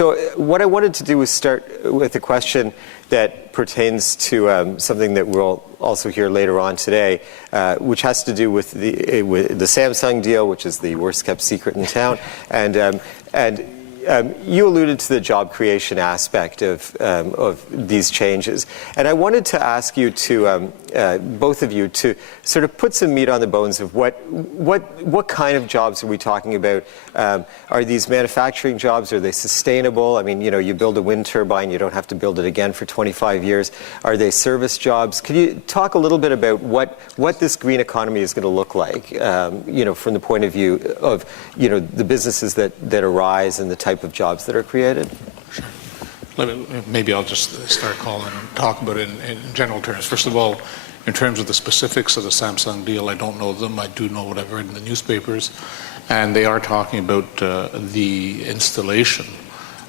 So what I wanted to do was start with a question that pertains to something that we'll also hear later on today, which has to do with the Samsung deal, which is the worst kept secret in town, and you alluded to the job creation aspect of these changes, and I wanted to ask you to both of you to sort of put some meat on the bones of what kind of jobs are we talking about? Are these manufacturing jobs? Are they sustainable? I mean, you build a wind turbine, you don't have to build it again for 25 years. Are they service jobs? Could you talk a little bit about what this green economy is going to look like? From the point of view of the businesses that arise and the type of jobs that are created? Sure. Maybe I'll just start, Colin, and talk about it in general terms. First of all, in terms of the specifics of the Samsung deal, I don't know them. I do know what I've read in the newspapers. And they are talking about the installation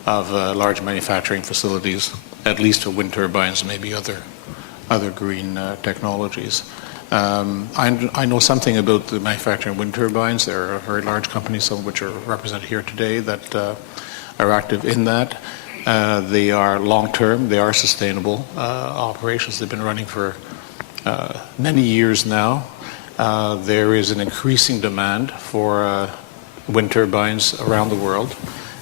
of large manufacturing facilities, at least for wind turbines, maybe other green technologies. I know something about the manufacturing of wind turbines. There are very large companies, some of which are represented here today, that are active in that. They are long-term, they are sustainable operations. They've been running for many years now. There is an increasing demand for wind turbines around the world,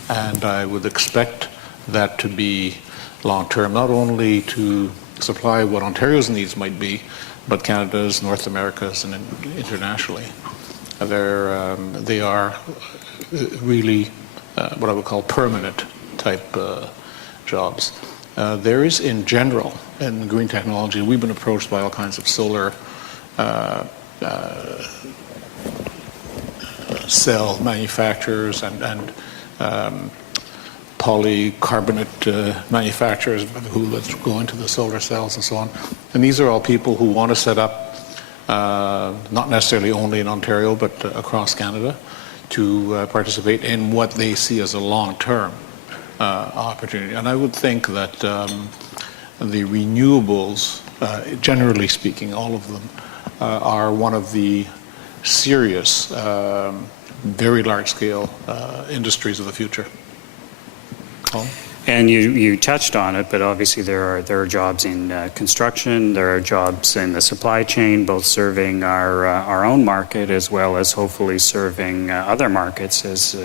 and I would expect that to be long-term, not only to supply what Ontario's needs might be, but Canada's, North America's, and internationally. They are really what I would call permanent type jobs. There is, in general, in green technology, we've been approached by all kinds of solar cell manufacturers and polycarbonate manufacturers who go into the solar cells and so on. And these are all people who want to set up, not necessarily only in Ontario, but across Canada, to participate in what they see as a long-term opportunity. And I would think that the renewables, generally speaking, all of them, are one of the serious, very large-scale industries of the future. Colin? And you touched on it, but obviously there are jobs in construction, there are jobs in the supply chain, both serving our own market as well as hopefully serving other markets as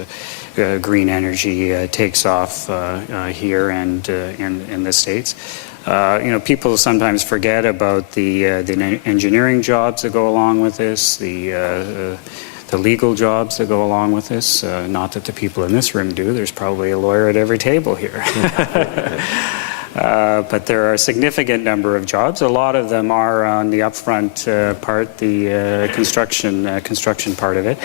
green energy takes off here and in the States. People sometimes forget about the engineering jobs that go along with this, the legal jobs that go along with this. Not that the people in this room do. There's probably a lawyer at every table here. But there are a significant number of jobs. A lot of them are on the upfront part, the construction part of it.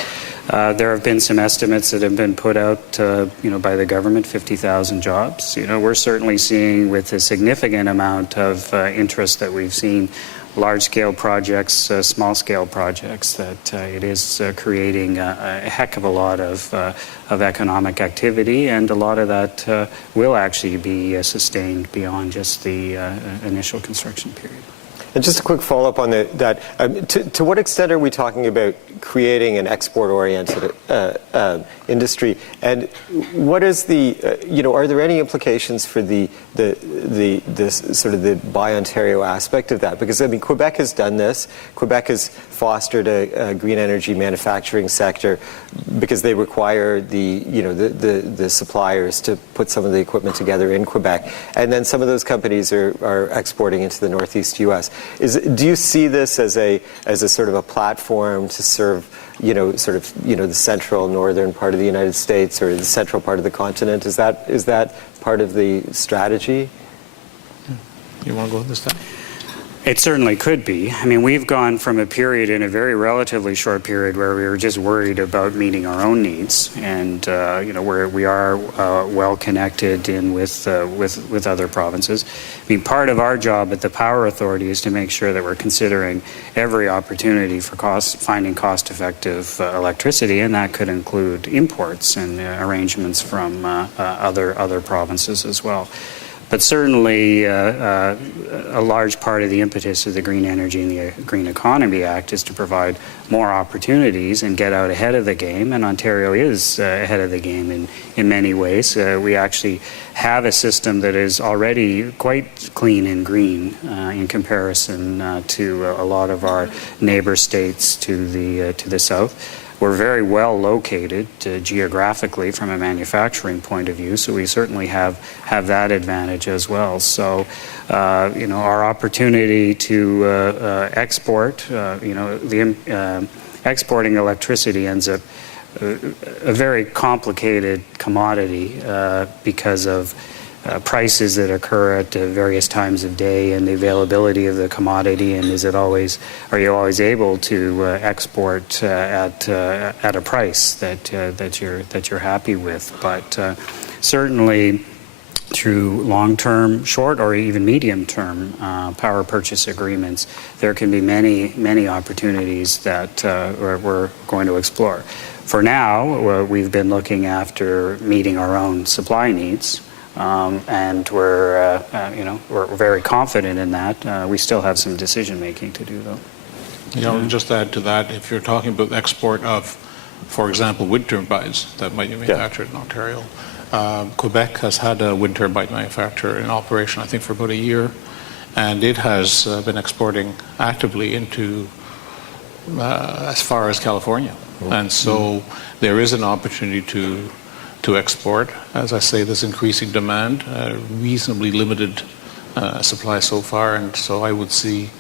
There have been some estimates that have been put out, by the government, 50,000 jobs. We're certainly seeing, with a significant amount of interest that we've seen, large-scale projects, small-scale projects, that it is creating a heck of a lot of economic activity, and a lot of that will actually be sustained beyond just the initial construction period. And just a quick follow-up on that. To what extent are we talking about creating an export-oriented industry? And what is are there any implications for the sort of the Buy Ontario aspect of that? Because Quebec has done this. Quebec has fostered a green energy manufacturing sector because they require the suppliers to put some of the equipment together in Quebec, and then some of those companies are exporting into the Northeast U.S. Do you see this as a sort of a platform to serve the central northern part of the United States or the central part of the continent? Is that part of the strategy? You want to go this time? It certainly could be. We've gone from a period, in a very relatively short period, where we were just worried about meeting our own needs, and where we are well connected in with other provinces. Part of our job at the Power Authority is to make sure that we're considering every opportunity for finding cost-effective electricity, and that could include imports and arrangements from other provinces as well. But certainly, a large part of the impetus of the Green Energy and the Green Economy Act is to provide more opportunities and get out ahead of the game. And Ontario is ahead of the game in many ways. We actually have a system that is already quite clean and green in comparison to a lot of our neighbor states to the south. We're very well located geographically from a manufacturing point of view, so we certainly have that advantage as well. So, our opportunity to export, exporting electricity ends up a very complicated commodity because of prices that occur at various times of day and the availability of the commodity, and are you always able to export at a price that you're happy with? But certainly through long-term, short, or even medium-term power purchase agreements, there can be many opportunities that we're going to explore. For now, we've been looking after meeting our own supply needs. And we're very confident in that. We still have some decision making to do, though. Just add to that, if you're talking about export of, for example, wind turbines that might be manufactured in Ontario, Quebec has had a wind turbine manufacturer in operation, I think, for about a year, and it has been exporting actively into as far as California, and so there is an opportunity to export. As I say, there's increasing demand, reasonably limited supply so far, and so I would see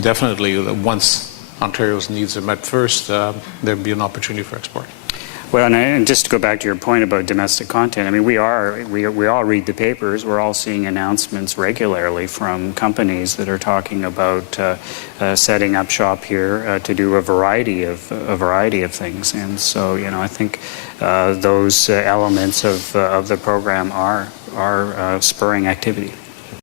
definitely that once Ontario's needs are met first, there'd be an opportunity for export. Well, and just to go back to your point about domestic content, I mean, we all read the papers. We're all seeing announcements regularly from companies that are talking about setting up shop here to do a variety of things. And so, I think those elements of the program are spurring activity.